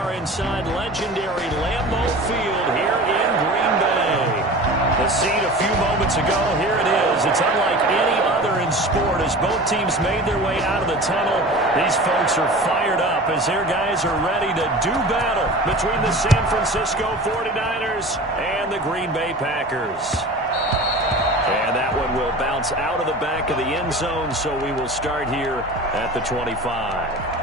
are inside legendary Lambeau Field here in Green Bay. The scene a few moments ago, here it is. It's unlike any other in sport as both teams made their way out of the tunnel. These folks are fired up as their guys are ready to do battle between the San Francisco 49ers and the Green Bay Packers. And that one will bounce out of the back of the end zone, so we will start here at the 25.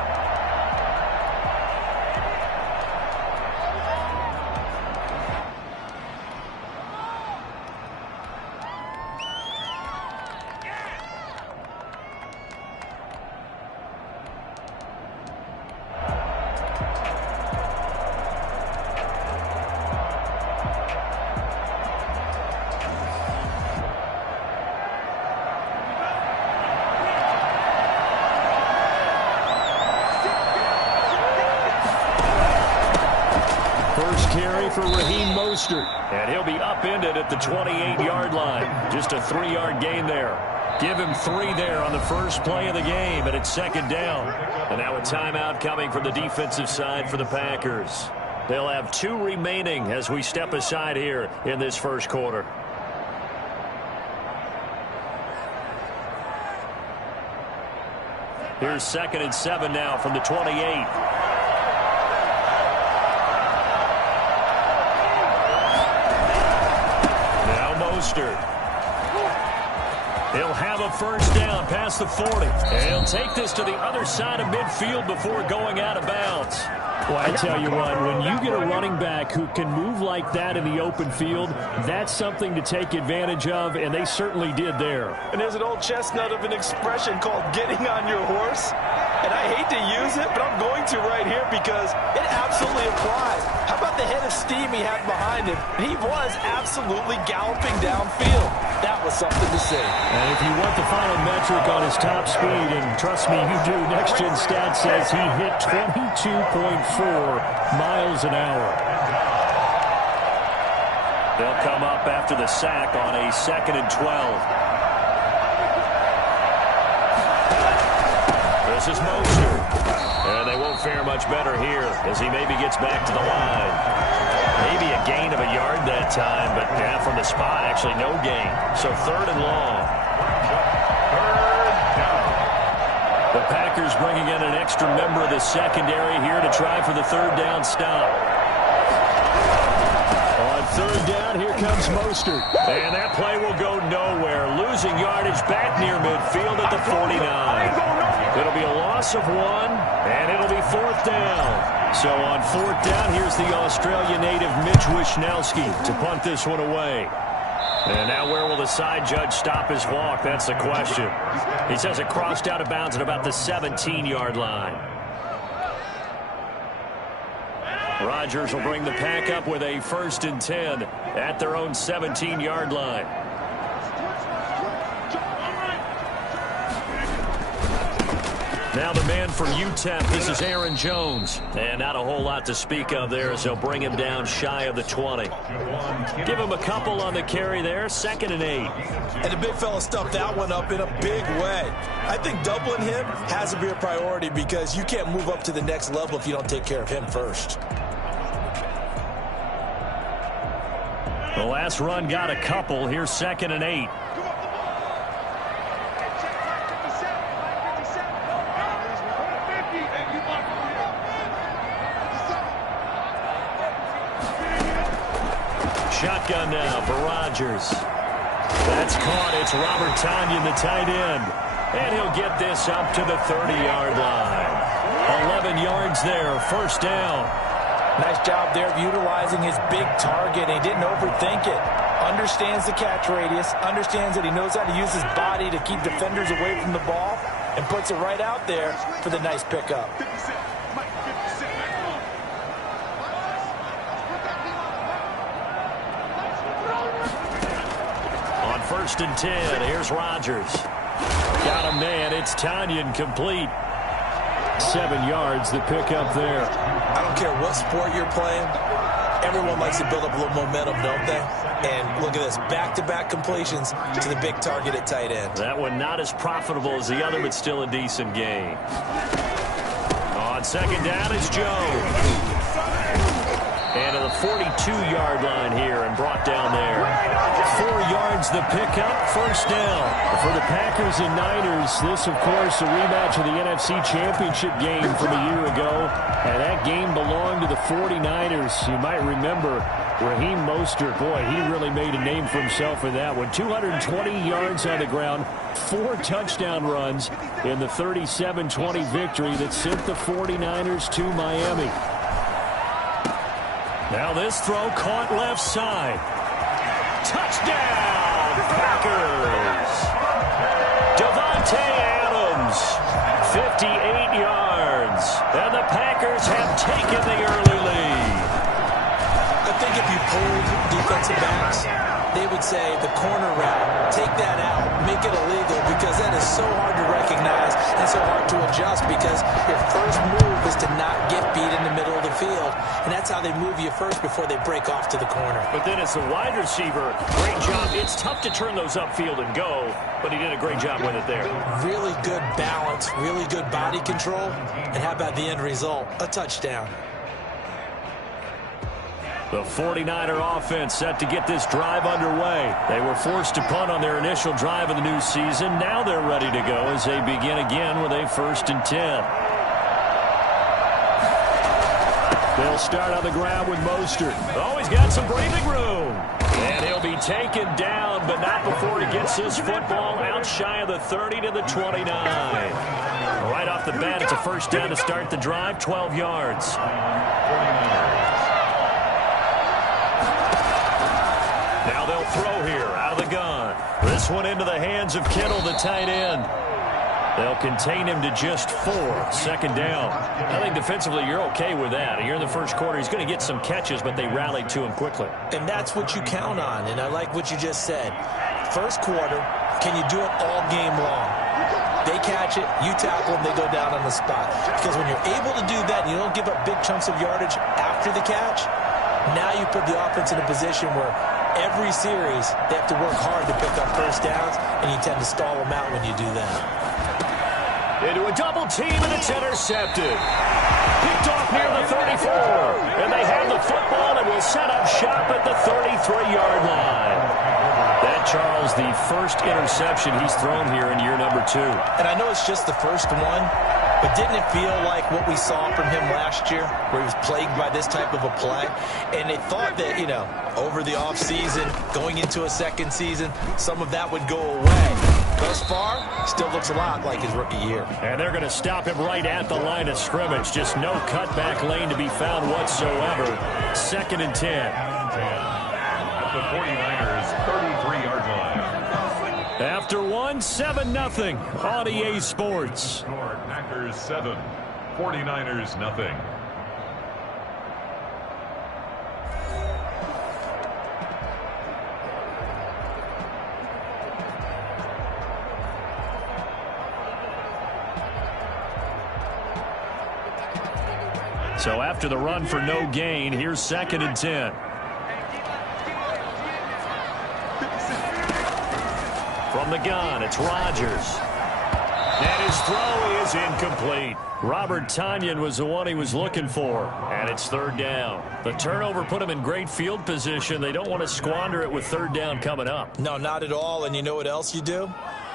Carry for Raheem Mostert, and he'll be upended at the 28-yard line. Just a 3-yard gain there. Give him 3 there on the first play of the game, and it's second down. And now a timeout coming from the defensive side for the Packers. They'll have 2 remaining as we step aside here in this first quarter. Here's 2nd and 7 now from the 28. He'll have a first down past the 40. And he'll take this to the other side of midfield before going out of bounds. Well, I tell you what, when you get a running back who can move like that in the open field, that's something to take advantage of, and they certainly did there. And there's an old chestnut of an expression called getting on your horse. And I hate to use it, but I'm going to right here because it absolutely applies. How about the head of steam he had behind him? He was absolutely galloping downfield. That was something to see. And if you want the final metric on his top speed, and trust me, you do, Next Gen Stats says he hit 22.4 miles an hour. They'll come up after the sack on a 2nd and 12. This is Mostert. And they won't fare much better here as he maybe gets back to the line. Maybe a gain of a yard that time, but yeah, from the spot, actually no gain. So 3rd and long. The Packers bringing in an extra member of the secondary here to try for the 3rd down stop. On 3rd down, here comes Mostert. And that play will go nowhere. Losing yardage back near midfield at the 49. It'll be a loss of 1, and it'll be 4th down. So on 4th down, here's the Australia native Mitch Wishnowsky to punt this one away. And now where will the side judge stop his walk? That's the question. He says it crossed out of bounds at about the 17-yard line. Rodgers will bring the pack up with a 1st and 10 at their own 17-yard line. Now the man from UTEP, this is Aaron Jones. And not a whole lot to speak of there as they'll bring him down shy of the 20. Give him a couple on the carry there, 2nd and 8. And the big fella stuffed that one up in a big way. I think doubling him has to be a priority because you can't move up to the next level if you don't take care of him first. The last run got a couple. Here's 2nd and 8. Shotgun now for Rodgers. That's caught. It's Robert Tonyan, the tight end. And he'll get this up to the 30-yard line. 11 yards there, 1st down. Nice job there of utilizing his big target. He didn't overthink it. Understands the catch radius. Understands that he knows how to use his body to keep defenders away from the ball. And puts it right out there for the nice pickup. On 1st and 10, here's Rodgers. Got a man. It's Tonyan, complete. 7 yards, the pickup there. I don't care what sport you're playing. Everyone likes to build up a little momentum, don't they? And look at this, back-to-back completions to the big target at tight end. That one not as profitable as the other, but still a decent gain. On 2nd down, it's Jones. 32-yard line here and brought down there. 4 yards the pickup, first down. For the Packers and Niners, this, of course, a rematch of the NFC Championship game from a year ago. And that game belonged to the 49ers. You might remember Raheem Mostert. Boy, he really made a name for himself in that one. 220 yards on the ground, 4 touchdown runs in the 37-20 victory that sent the 49ers to Miami. Now this throw caught left side. Touchdown, Packers! Davante Adams, 58 yards. And the Packers have taken the early lead. I think if you polled defensive backs, they would say the corner route, take that out, make it illegal, because that is so hard to recognize and so hard to adjust, because your first move is to not get beat in the middle of the field, and that's how they move you first before they break off to the corner. But then as a wide receiver, great job. It's tough to turn those upfield and go, but he did a great job with it there. Really good balance, really good body control, and how about the end result? A touchdown. The 49er offense set to get this drive underway. They were forced to punt on their initial drive of the new season. Now they're ready to go as they begin again with a 1st and 10. They'll start on the ground with Mostert. Oh, he's got some breathing room. And he'll be taken down, but not before he gets his football out shy of the 30 to the 29. Right off the bat, it's a first down to start the drive, 12 yards. Now they'll throw here out of the gun. This one into the hands of Kittle, the tight end. They'll contain him to just 4. 2nd down. I think defensively you're okay with that. Here in the first quarter, he's going to get some catches, but they rallied to him quickly. And that's what you count on, and I like what you just said. First quarter, can you do it all game long? They catch it, you tackle them, they go down on the spot. Because when you're able to do that and you don't give up big chunks of yardage after the catch, now you put the offense in a position where every series they have to work hard to pick up first downs, and you tend to stall them out when you do that. Into a double team, and it's intercepted. Picked off near the 34. And they have the football and will set up shop at the 33-yard line. That, Charles, the first interception he's thrown here in year number 2. And I know it's just the first one, but didn't it feel like what we saw from him last year, where he was plagued by this type of a play? And they thought that, over the offseason, going into a second season, some of that would go away. Thus far, still looks a lot like his rookie year. And they're going to stop him right at the line of scrimmage. Just no cutback lane to be found whatsoever. 2nd and 10. At the 49ers' 33-yard line. After 7-0 on EA Sports. Packers 7, 49ers nothing. So after the run for no gain, here's 2nd and 10. From the gun, it's Rodgers. And his throw is incomplete. Robert Tonyan was the one he was looking for. And it's 3rd down. The turnover put him in great field position. They don't want to squander it with 3rd down coming up. No, not at all. And you know what else you do?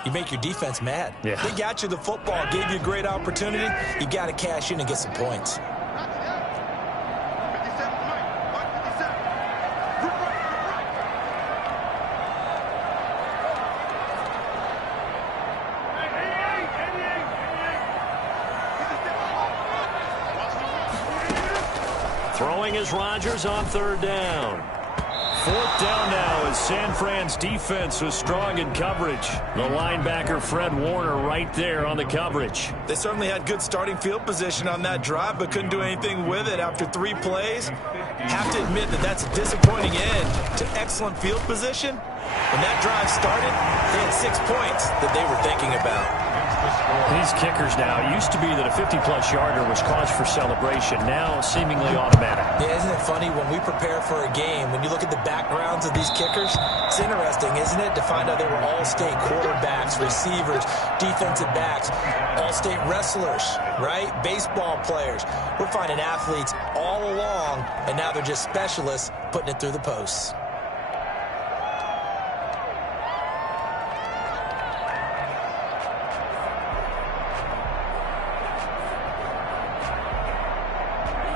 You make your defense mad. Yeah. They got you the football, gave you a great opportunity. You got to cash in and get some points. Throwing is Rodgers on 3rd down. 4th down now as San Fran's defense was strong in coverage. The linebacker Fred Warner right there on the coverage. They certainly had good starting field position on that drive, but couldn't do anything with it after 3 plays. Have to admit that that's a disappointing end to excellent field position. When that drive started, they had 6 points that they were thinking about. These kickers now, it used to be that a 50-plus yarder was cause for celebration. Now seemingly automatic. Yeah, isn't it funny when we prepare for a game, when you look at the backgrounds of these kickers, it's interesting, isn't it, to find out they were all-state quarterbacks, receivers, defensive backs, all-state wrestlers, right? Baseball players. We're finding athletes all along, and now they're just specialists putting it through the posts.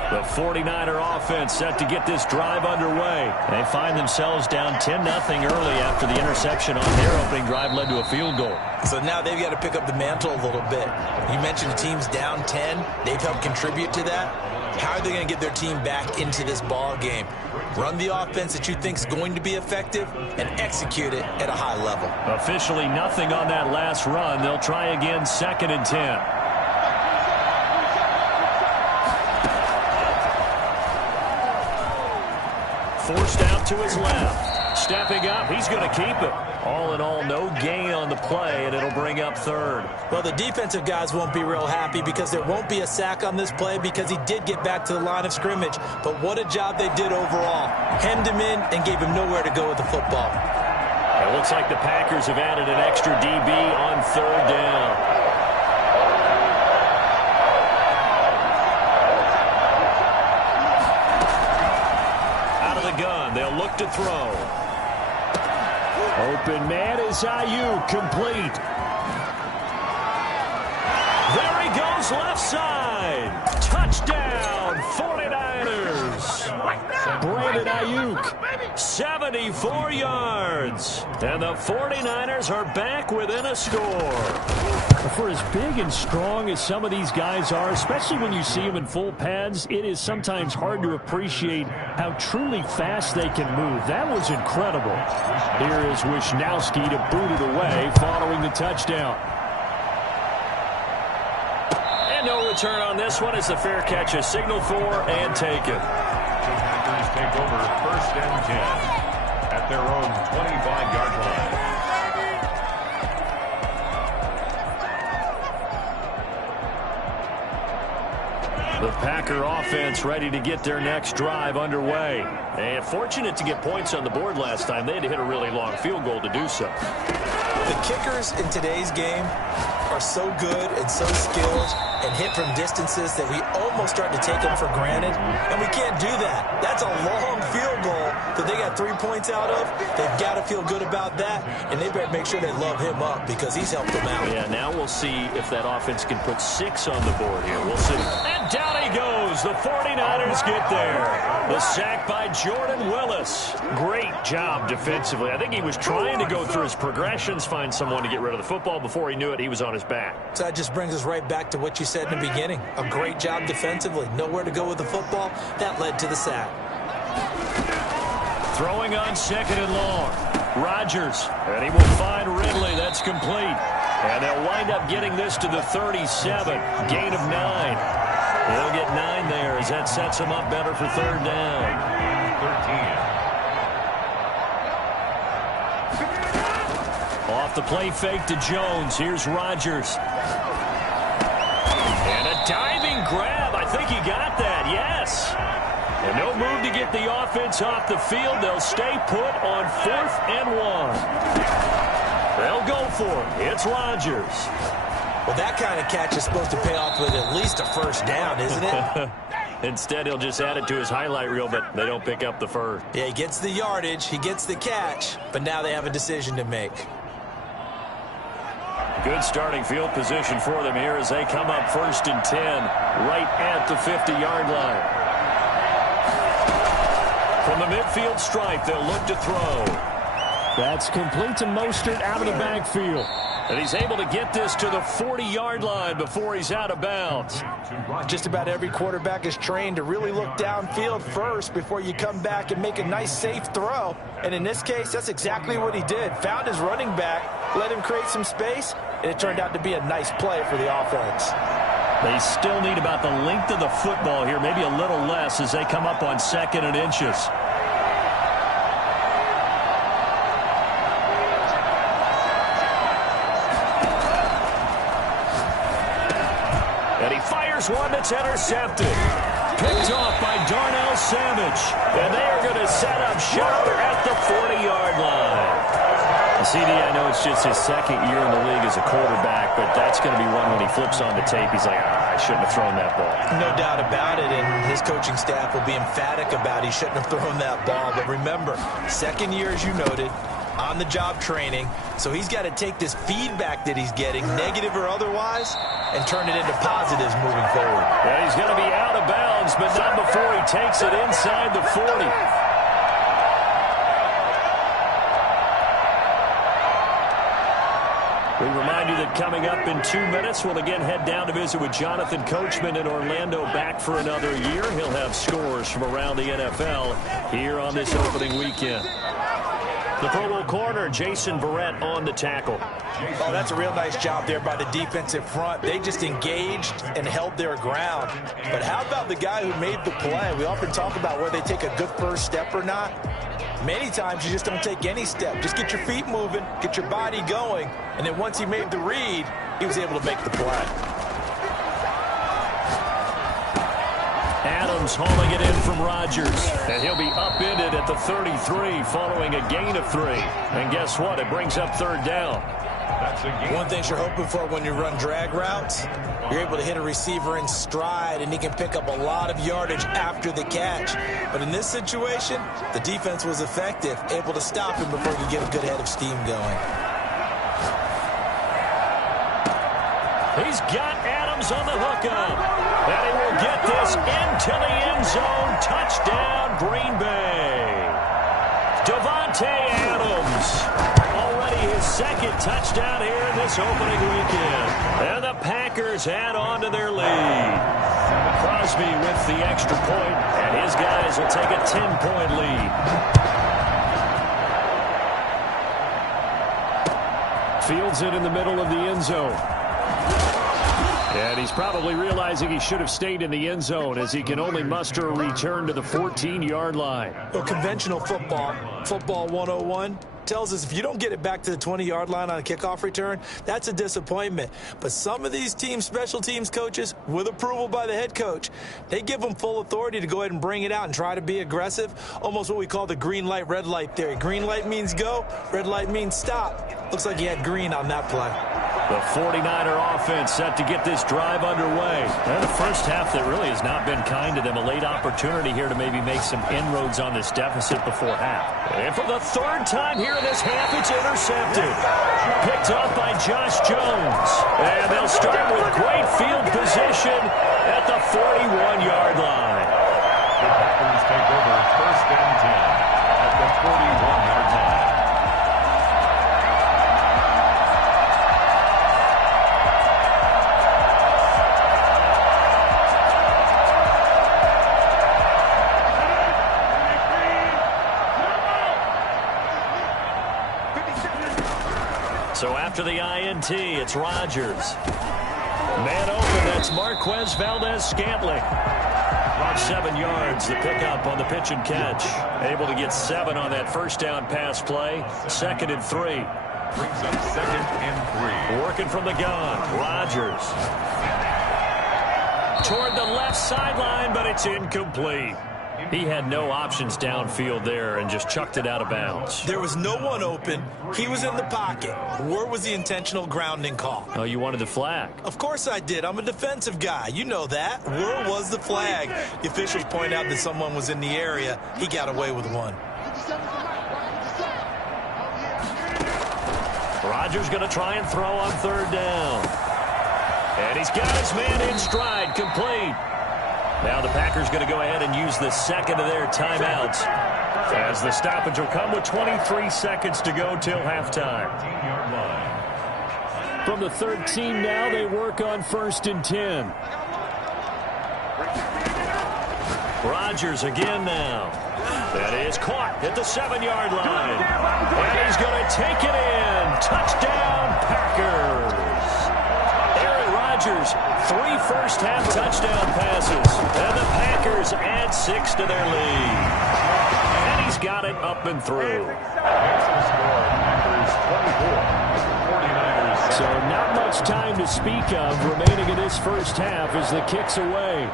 The 49er offense set to get this drive underway. They find themselves down 10-0 early after the interception on their opening drive led to a field goal. So now they've got to pick up the mantle a little bit. You mentioned the team's down 10. They've helped contribute to that. How are they going to get their team back into this ball game? Run the offense that you think is going to be effective and execute it at a high level. Officially nothing on that last run. They'll try again 2nd and 10. Forced out to his left. Stepping up, he's going to keep it. All in all, no gain on the play, and it'll bring up 3rd. Well, the defensive guys won't be real happy because there won't be a sack on this play because he did get back to the line of scrimmage. But what a job they did overall. Hemmed him in and gave him nowhere to go with the football. It looks like the Packers have added an extra DB on 3rd down. They'll look to throw. Open man is Ayuk, complete. There he goes, left side. Touchdown, 49ers. Brandon Ayuk, 74 yards. And the 49ers are back within a score. For as big and strong as some of these guys are, especially when you see them in full pads, it is sometimes hard to appreciate how truly fast they can move. That was incredible. Here is Wishnowski to boot it away following the touchdown. And no return on this one as the fair catch is signaled for and taken. Packers take over 1st and 10 at their own 25-yard line. The Packer offense ready to get their next drive underway. And fortunate to get points on the board last time. They had to hit a really long field goal to do so. The kickers in today's game are so good and so skilled and hit from distances that we almost start to take them for granted. And we can't do that. That's a long field goal that they got 3 points out of. They've got to feel good about that. And they better make sure they love him up because he's helped them out. Yeah, now we'll see if that offense can put 6 on the board here. We'll see. And down he goes. The 49ers get there. The sack by Jordan Willis. Great job defensively. I think he was trying to go through his progressions, find someone to get rid of the football. Before he knew it, he was on his back. So that just brings us right back to what you said in the beginning. A great job defensively. Nowhere to go with the football. That led to the sack. Throwing on 2nd and long. Rodgers. And he will find Ridley. That's complete. And they'll wind up getting this to the 37. Gain of 9. They'll get 9 there as that sets them up better for 3rd down. 13. Off the play fake to Jones. Here's Rodgers. And a diving grab. I think he got that. Yes. And no move to get the offense off the field. They'll stay put on 4th and 1. They'll go for it. It's Rodgers. Well, that kind of catch is supposed to pay off with at least a 1st down, isn't it? Instead, he'll just add it to his highlight reel, but they don't pick up the 1st. Yeah, he gets the yardage, he gets the catch, but now they have a decision to make. Good starting field position for them here as they come up 1st and 10, right at the 50-yard line. From the midfield stripe, they'll look to throw. That's complete to Mostert out of the backfield. And he's able to get this to the 40-yard line before he's out of bounds. Just about every quarterback is trained to really look downfield first before you come back and make a nice, safe throw. And in this case, that's exactly what he did. Found his running back, let him create some space, and it turned out to be a nice play for the offense. They still need about the length of the football here, maybe a little less as they come up on 2nd and inches. Here's one that's intercepted. Picked off by Darnell Savage. And they are going to set up shop at the 40-yard line. CD, I know it's just his second year in the league as a quarterback, but that's going to be one when he flips on the tape. He's like, I shouldn't have thrown that ball. No doubt about it, and his coaching staff will be emphatic about he shouldn't have thrown that ball. But remember, second year, as you noted, on-the-job training, so he's got to take this feedback that he's getting, negative or otherwise, and turn it into positives moving forward. Yeah, he's going to be out of bounds, but not before he takes it inside the 40. We remind you that coming up in 2 minutes, we'll again head down to visit with Jonathan Coachman in Orlando, back for another year. He'll have scores from around the NFL here on this opening weekend. The Pro Bowl corner, Jason Verrett, on the tackle. Oh, that's a real nice job there by the defensive front. They just engaged and held their ground. But how about the guy who made the play? We often talk about whether they take a good first step or not. Many times you just don't take any step. Just get your feet moving, get your body going, and then once he made the read, he was able to make the play. Adams hauling it in from Rodgers, and he'll be upended at the 33 following a gain of 3. And guess what? It brings up third down. One thing you're hoping for when you run drag routes, you're able to hit a receiver in stride, and he can pick up a lot of yardage after the catch. But in this situation, the defense was effective, able to stop him before he could get a good head of steam going. He's got Adams on the hookup, and he will get this into the end zone. Touchdown, Green Bay. Davante Adams. His second touchdown here in this opening weekend. And the Packers add on to their lead. Crosby with the extra point, and his guys will take a 10-point lead. Fields it in the middle of the end zone. And he's probably realizing he should have stayed in the end zone as he can only muster a return to the 14-yard line. Well, conventional football 101, tells us if you don't get it back to the 20-yard line on a kickoff return, that's a disappointment. But some of these special teams coaches, with approval by the head coach, they give them full authority to go ahead and bring it out and try to be aggressive, almost what we call the green light, red light theory. Green light means go, red light means stop. Looks like he had green on that play. The 49er offense set to get this drive underway. And the first half that really has not been kind to them. A late opportunity here to maybe make some inroads on this deficit before half. And for the third time here in this half, it's intercepted. Picked up by Josh Jones. And they'll start with great field position at the 41-yard line. The Packers take over first and 10 at the 41-yard line. So after the INT, it's Rodgers. Man open, that's Marquez Valdes-Scantling. About 7 yards, the pickup on the pitch and catch. Able to get 7 on that first down pass play. 2nd and 3. Brings up 2nd and 3. Working from the gun, Rodgers. Toward the left sideline, but it's incomplete. He had no options downfield there and just chucked it out of bounds. There was no one open. He was in the pocket. Where was the intentional grounding call? Oh, you wanted the flag? Of course I did. I'm a defensive guy. You know that. Where was the flag? The officials point out that someone was in the area. He got away with one. Rodgers going to try and throw on third down. And he's got his man in stride, complete. Now the Packers going to go ahead and use the second of their timeouts as the stoppage will come with 23 seconds to go till halftime. From the 13 now, they work on 1st and 10. Rodgers again now. That is caught at the 7-yard line. And he's going to take it in. Touchdown, Packers. Aaron Rodgers, 3 first-half touchdown passes. And the Packers add 6 to their lead. And he's got it up and through. That's the score. Packers 24, 49ers 7. So not much time to speak of remaining in this first half as the kick's away.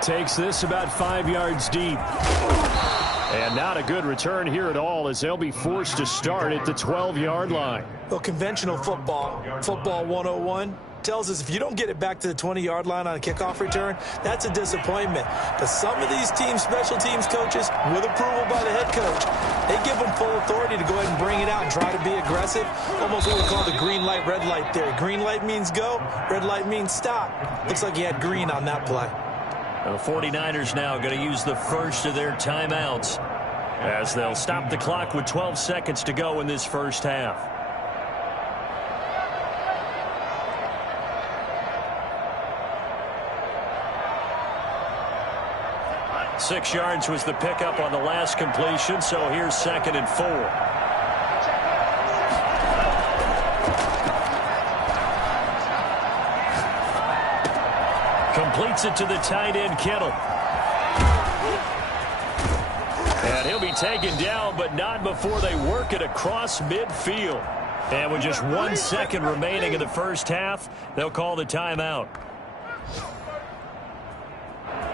Takes this about 5 yards deep. And not a good return here at all as they'll be forced to start at the 12-yard line. Well, conventional football 101, tells us if you don't get it back to the 20-yard line on a kickoff return, that's a disappointment. But some of these team special teams coaches, with approval by the head coach, they give them full authority to go ahead and bring it out and try to be aggressive. Almost what we call the green light, red light theory. Green light means go, red light means stop. Looks like he had green on that play. The 49ers now going to use the first of their timeouts as they'll stop the clock with 12 seconds to go in this first half. Six yards was the pickup on the last completion, so here's 2nd and 4. Completes it to the tight end, Kittle. And he'll be taken down, but not before they work it across midfield. And with just 1 second remaining in the first half, they'll call the timeout.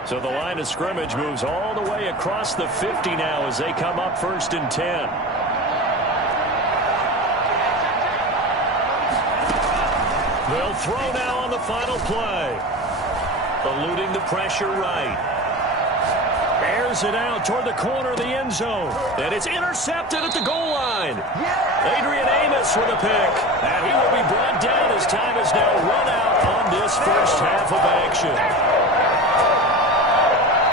So the line of scrimmage moves all the way across the 50 now as they come up 1st and 10. They'll throw now on the final play. Eluding the pressure right. Airs it out toward the corner of the end zone. And it's intercepted at the goal line. Adrian Amos with a pick. And he will be brought down as time is now run out on this first half of action.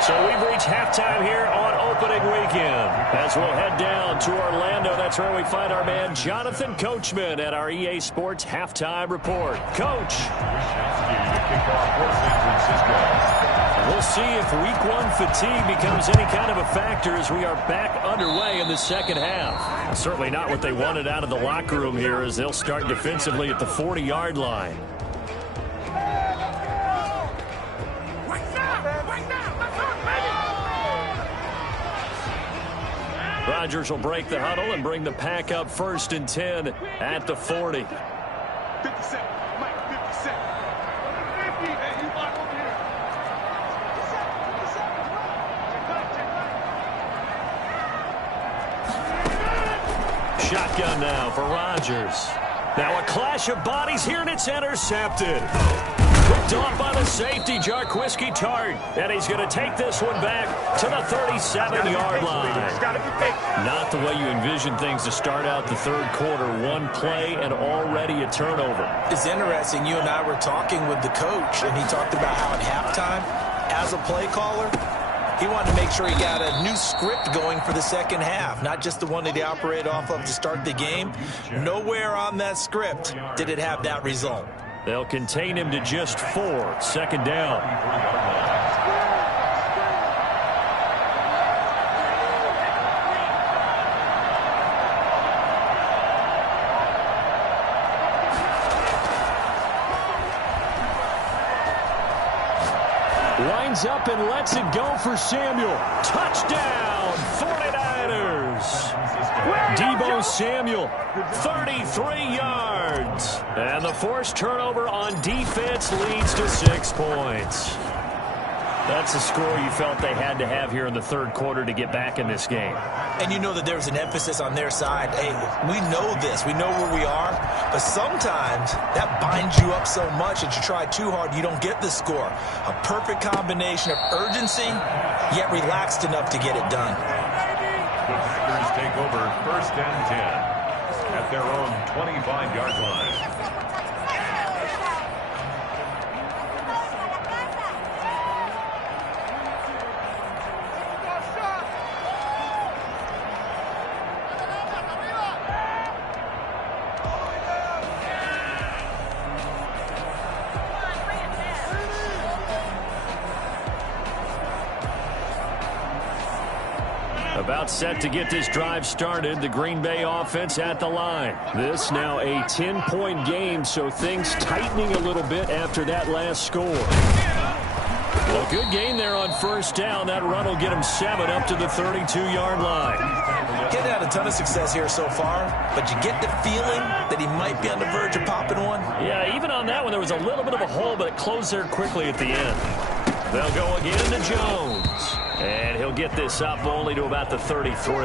So we've reached halftime here on opening weekend. As we'll head down to Orlando, that's where we find our man Jonathan Coachman at our EA Sports Halftime Report. Coach. We'll see if week 1 fatigue becomes any kind of a factor as we are back underway in the second half. Certainly not what they wanted out of the locker room here as they'll start defensively at the 40-yard line. Rodgers will break the huddle and bring the pack up 1st and 10 at the 40. 50 cents. Mike, 50 cents. 50. Hey, you lock over here. Shotgun now for Rodgers. Now a clash of bodies here, and it's intercepted. Picked off by the safety, Jarquiski Tart. And he's going to take this one back to the 37-yard line. Not the way you envision things to start out the third quarter. One play and already a turnover. It's interesting. You and I were talking with the coach, and he talked about how at halftime, as a play caller, he wanted to make sure he got a new script going for the second half, not just the one that he operated off of to start the game. Nowhere on that script did it have that result. They'll contain him to just 4. 2nd down. Lines up and lets it go for Samuel. Touchdown, 49ers. Deebo Samuel, 33 yards. And the forced turnover on defense leads to 6 points. That's the score you felt they had to have here in the third quarter to get back in this game. And you know that there's an emphasis on their side. Hey, we know this. We know where we are. But sometimes that binds you up so much that you try too hard, you don't get the score. A perfect combination of urgency, yet relaxed enough to get it done. The Packers take over 1st and 10 at their own 25-yard line. About set to get this drive started. The Green Bay offense at the line. This now a 10-point game, so things tightening a little bit after that last score. A good gain there on first down. That run will get him 7 up to the 32-yard line. Getting had a ton of success here so far, but you get the feeling that he might be on the verge of popping one. Yeah, even on that one, there was a little bit of a hole, but it closed there quickly at the end. They'll go again to Jones. And he'll get this up only to about the 33.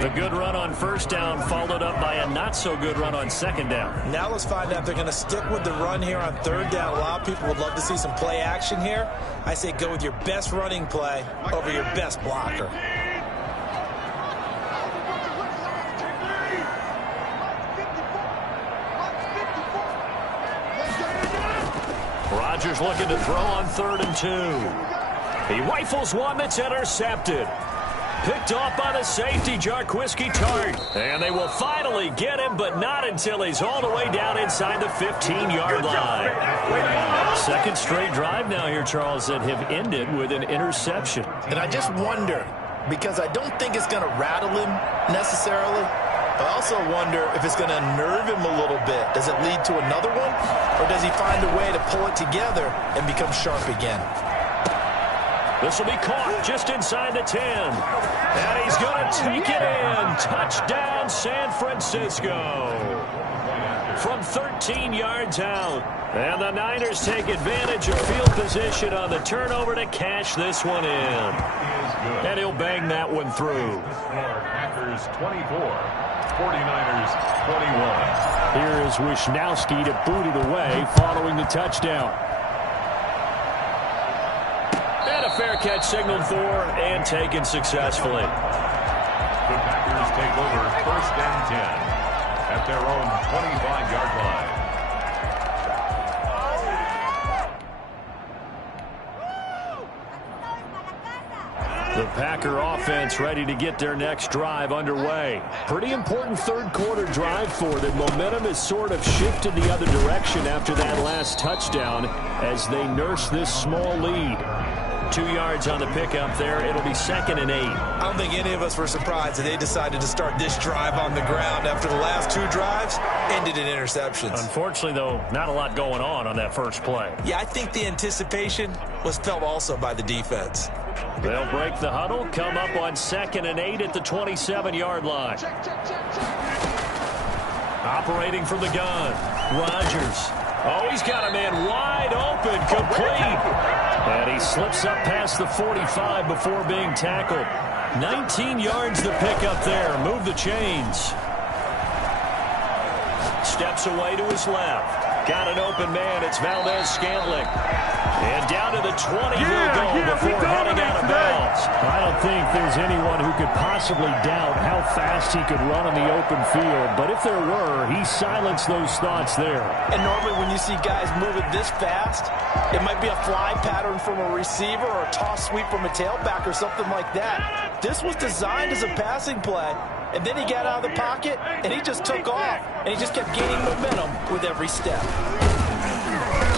The good run on first down followed up by a not-so-good run on second down. Now let's find out if they're going to stick with the run here on third down. A lot of people would love to see some play action here. I say go with your best running play over your best blocker. Rodgers looking to throw on 3rd and 2. He rifles one that's intercepted. Picked off by the safety, Jarquiski Tart. And they will finally get him, but not until he's all the way down inside the 15-yard line. Second straight drive now here, Charles, that have ended with an interception. And I just wonder, because I don't think it's going to rattle him necessarily, I also wonder if it's going to unnerve him a little bit. Does it lead to another one? Or does he find a way to pull it together and become sharp again? This will be caught just inside the 10. And he's going to take it in. Touchdown, San Francisco. From 13 yards out. And the Niners take advantage of field position on the turnover to cash this one in. And he'll bang that one through. Packers 24. 49ers 21. Here is Wishnowski to boot it away following the touchdown. And a fair catch signaled for and taken successfully. The Packers take over 1st and 10 at their own 25-yard line. The Packer offense ready to get their next drive underway. Pretty important third quarter drive for them. Momentum has sort of shifted the other direction after that last touchdown as they nurse this small lead. 2 yards on the pickup there. It'll be 2nd and 8. I don't think any of us were surprised that they decided to start this drive on the ground after the last 2 drives ended in interceptions. Unfortunately, though, not a lot going on that first play. Yeah, I think the anticipation was felt also by the defense. They'll break the huddle, come up on 2nd and 8 at the 27-yard line. Operating from the gun, Rodgers. Oh, he's got a man wide open, complete. And he slips up past the 45 before being tackled. 19 yards the pick up there. Move the chains. Steps away to his left. Got an open man. It's Valdez-Scantling. And down to the 20 he'll go before heading out of bounds. I don't think there's anyone who could possibly doubt how fast he could run on the open field. But if there were, he silenced those thoughts there. And normally when you see guys moving this fast, it might be a fly pattern from a receiver or a toss sweep from a tailback or something like that. This was designed as a passing play. And then he got out of the pocket, and he just took off. And he just kept gaining momentum with every step.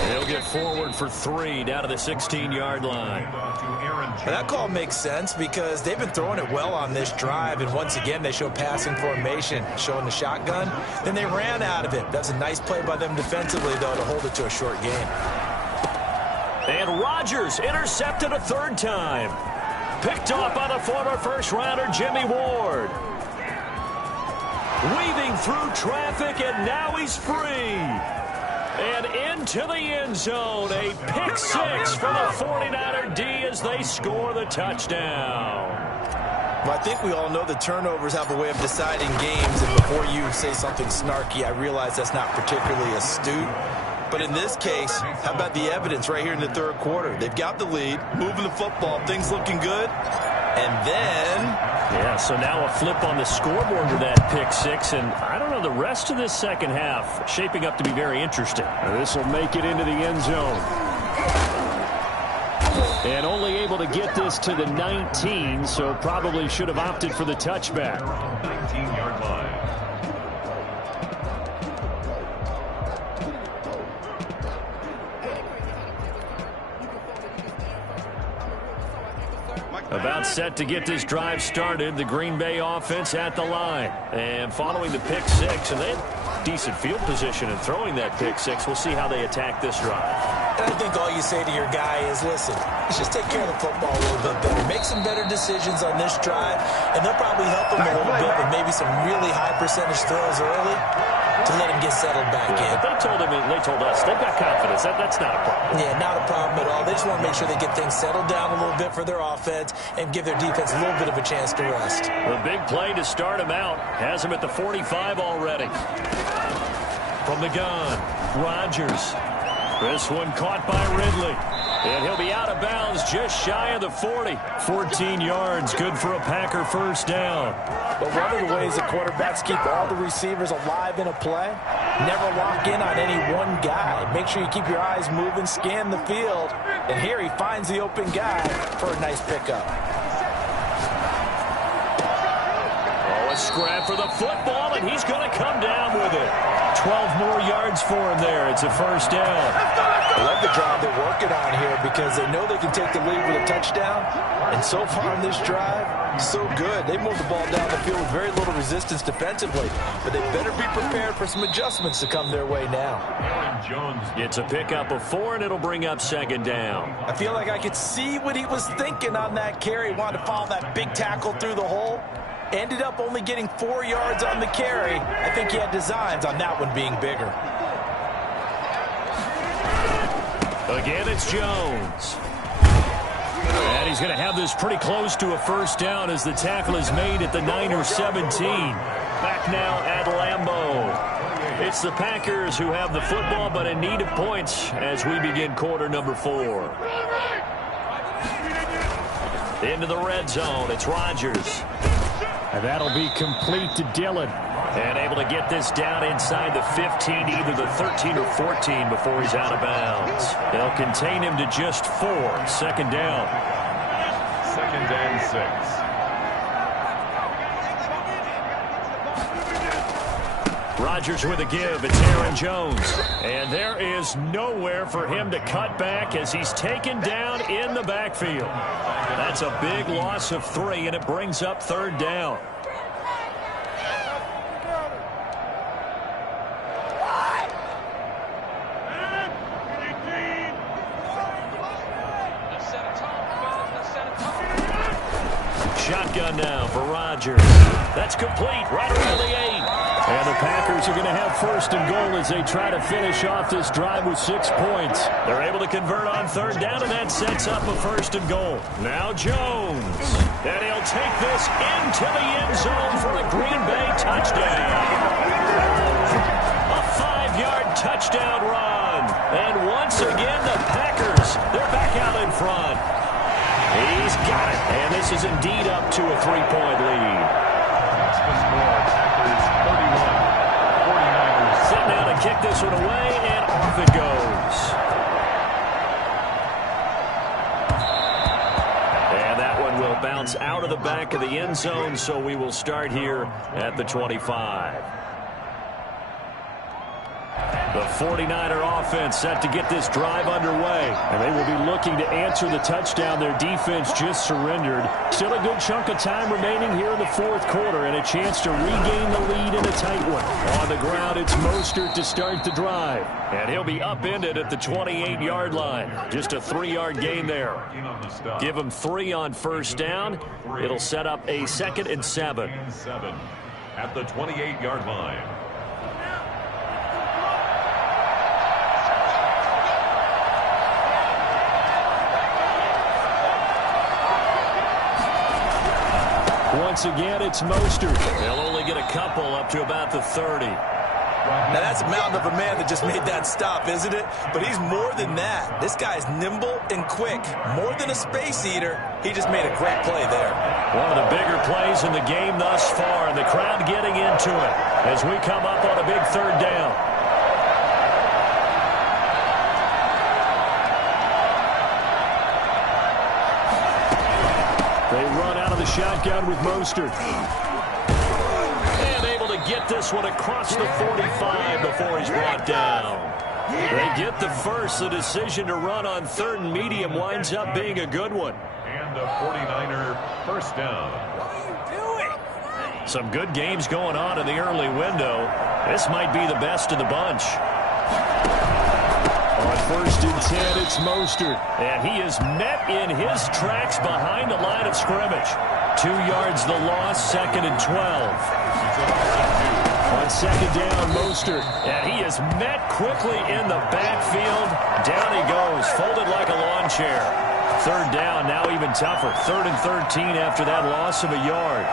He'll get forward for 3 down to the 16-yard line. And that call makes sense because they've been throwing it well on this drive. And once again, they show passing formation, showing the shotgun. Then they ran out of it. That's a nice play by them defensively, though, to hold it to a short gain. And Rodgers intercepted a 3rd time. Picked off by the former first-rounder Jimmy Ward. Weaving through traffic, and now he's free. And into the end zone. A pick 6 for the 49er D as they score the touchdown. Well, I think we all know the turnovers have a way of deciding games. And before you say something snarky, I realize that's not particularly astute. But in this case, how about the evidence right here in the third quarter? They've got the lead, moving the football, things looking good. And then... Yeah, so now a flip on the scoreboard with that pick 6, and I don't know, the rest of this second half shaping up to be very interesting. This will make it into the end zone. And only able to get this to the 19, so probably should have opted for the touchback. 19-yard line. About set to get this drive started, the Green Bay offense at the line. And following the pick 6, and they had decent field position in throwing that pick 6. We'll see how they attack this drive. And I think all you say to your guy is, listen, let's just take care of the football a little bit better. Make some better decisions on this drive, and they'll probably help him a little bit with maybe some really high percentage throws early to let him get settled back in. They told us they've got confidence. That's not a problem. Yeah, not a problem at all. They just want to make sure they get things settled down a little bit for their offense and give their defense a little bit of a chance to rest. The big play to start him out has him at the 45 already. From the gun, Rodgers. This one caught by Ridley. And he'll be out of bounds just shy of the 40. 14 yards, good for a Packer first down. But one of the ways the quarterbacks keep all the receivers alive in a play, never lock in on any one guy. Make sure you keep your eyes moving, scan the field. And here he finds the open guy for a nice pickup. Oh, a scrap for the football, and he's going to come down with it. 12 more yards for him there. It's a first down. I love the drive they're working on here because they know they can take the lead with a touchdown. And so far on this drive, so good. They moved the ball down the field with very little resistance defensively. But they better be prepared for some adjustments to come their way now. It's a pickup of 4, and it'll bring up second down. I feel like I could see what he was thinking on that carry. Wanted to follow that big tackle through the hole. Ended up only getting 4 yards on the carry. I think he had designs on that one being bigger. Again, it's Jones. And he's going to have this pretty close to a first down as the tackle is made at the Niners 17. Back now at Lambeau. It's the Packers who have the football, but in need of points as we begin quarter number 4. Into the red zone, it's Rodgers. And that'll be complete to Dillon. And able to get this down inside the 15, either the 13 or 14 before he's out of bounds. They'll contain him to just 4. Second down. Second and 6. Rodgers with a give. It's Aaron Jones. And there is nowhere for him to cut back as he's taken down in the backfield. That's a big loss of 3, and it brings up third down. Shotgun now for Rodgers. That's complete right around the 8. And the Packers are going to have first and goal as they try to finish off this drive with 6 points. They're able to convert on third down, and that sets up a first and goal. Now Jones. And he'll take this into the end zone for a Green Bay touchdown. A 5-yard touchdown run. And once again, the Packers, they're back out in front. He's got it, and this is indeed up to a 3-point lead. That's the score. Packers 31, 49ers. Sitting down to kick this one away, and off it goes. And that one will bounce out of the back of the end zone, so we will start here at the 25. The 49er offense set to get this drive underway. And they will be looking to answer the touchdown their defense just surrendered. Still a good chunk of time remaining here in the fourth quarter and a chance to regain the lead in a tight one. On the ground, it's Mostert to start the drive. And he'll be upended at the 28-yard line. Just a 3-yard gain there. Give him 3 on first down. It'll set up a 2nd and 7. At the 28-yard line. Once again, it's Mostert. They'll only get a couple up to about the 30. Now, that's a mountain of a man that just made that stop, isn't it? But he's more than that. This guy's nimble and quick. More than a space eater, he just made a great play there. One of the bigger plays in the game thus far, and the crowd getting into it as we come up on a big third down. They run out of the shotgun with Mostert. And able to get this one across the 45 before he's brought down. They get the first. The decision to run on 3rd and medium winds up being a good one. And a 49er first down. Some good games going on in the early window. This might be the best of the bunch. On first and 10, it's Mostert. And he is met in his tracks behind the line of scrimmage. 2 yards the loss, 2nd and 12. On second down, Mostert. And he is met quickly in the backfield. Down he goes, folded like a lawn chair. 3rd down, now even tougher. 3rd and 13 after that loss of a yard.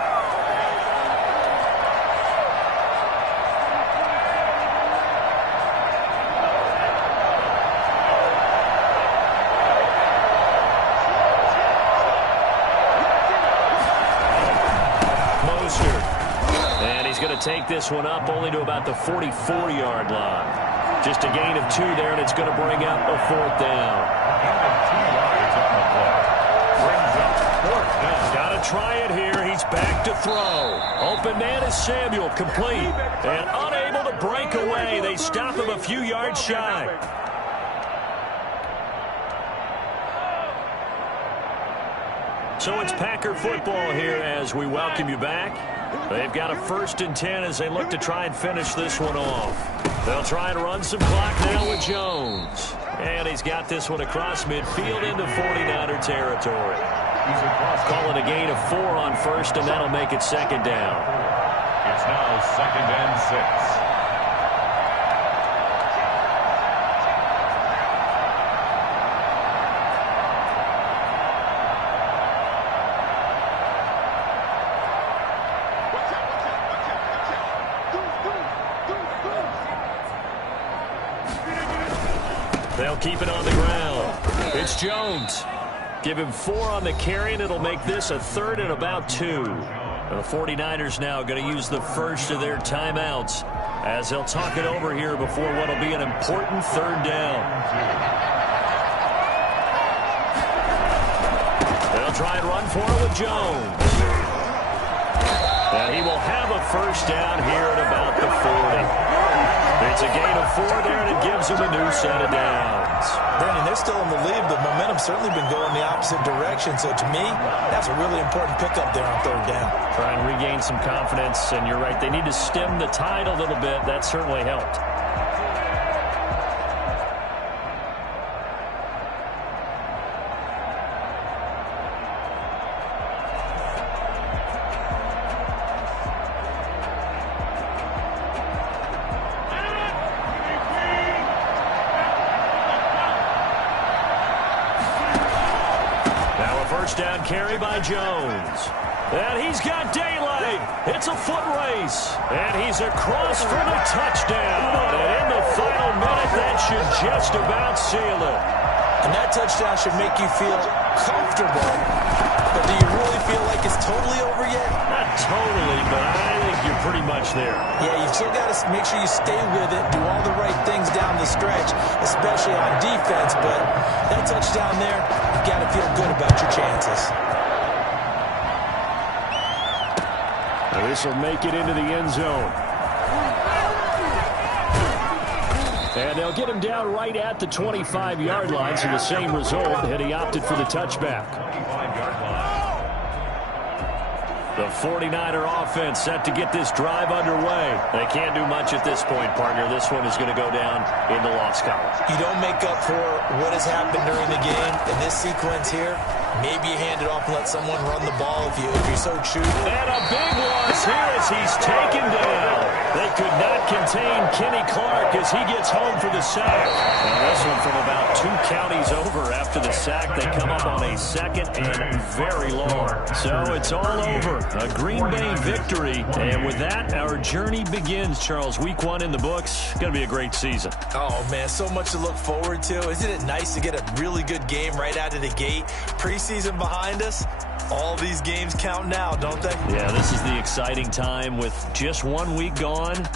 Take this one up only to about the 44-yard line. Just a gain of 2 there, and it's going to bring up a 4th down. Got to try it here. He's back to throw. Open man is Samuel, complete. And unable to break away. They stop him a few yards shy. So it's Packer football here as we welcome you back. They've got a 1st and 10 as they look to try and finish this one off. They'll try and run some clock now with Jones. And he's got this one across midfield into 49er territory. Calling a gain of 4 on 1st, and that'll make it 2nd down. It's now 2nd and 6. They'll keep it on the ground. It's Jones. Give him 4 on the carry, and it'll make this a 3rd and about 2. The 49ers now going to use the first of their timeouts as they'll talk it over here before what will be an important 3rd down. They'll try and run for it with Jones. And he will have a 1st down here at about the 40. It's a gain of 4 there, and it gives them a new set of downs. Brandon, they're still in the lead. The momentum's certainly been going the opposite direction. So to me, that's a really important pickup there on 3rd down. Try and regain some confidence, and you're right. They need to stem the tide a little bit. That certainly helped. Down carry by Jones. And he's got daylight. It's a foot race. And he's across for the touchdown. And in the final minute, that should just about seal it. And that touchdown should make you feel comfortable. But do you really feel like it's totally over yet? Not totally, but I think you're pretty much there. Yeah, you've still got to make sure you stay with it, do all the right things down the stretch, especially on defense. But that touchdown there, you've got to feel good about your chances. Now this will make it into the end zone. And they'll get him down right at the 25-yard line, so the same result, and he opted for the touchback. 25-yard line. The 49er offense set to get this drive underway. They can't do much at this point, partner. This one is going to go down in the loss column. You don't make up for what has happened during the game. In this sequence here, maybe you hand it off and let someone run the ball if you're so choosy. And a big loss here as he's taken down. They could not contain Kenny Clark as he gets home for the sack. And this one from about 2 counties over after the sack. They come up on a 2nd and very long. So it's all over. A Green Bay victory. And with that, our journey begins, Charles. Week 1 in the books. Going to be a great season. Oh, man, so much to look forward to. Isn't it nice to get a really good game right out of the gate? Preseason behind us. All these games count now, don't they? Yeah, this is the exciting time with just 1 week gone.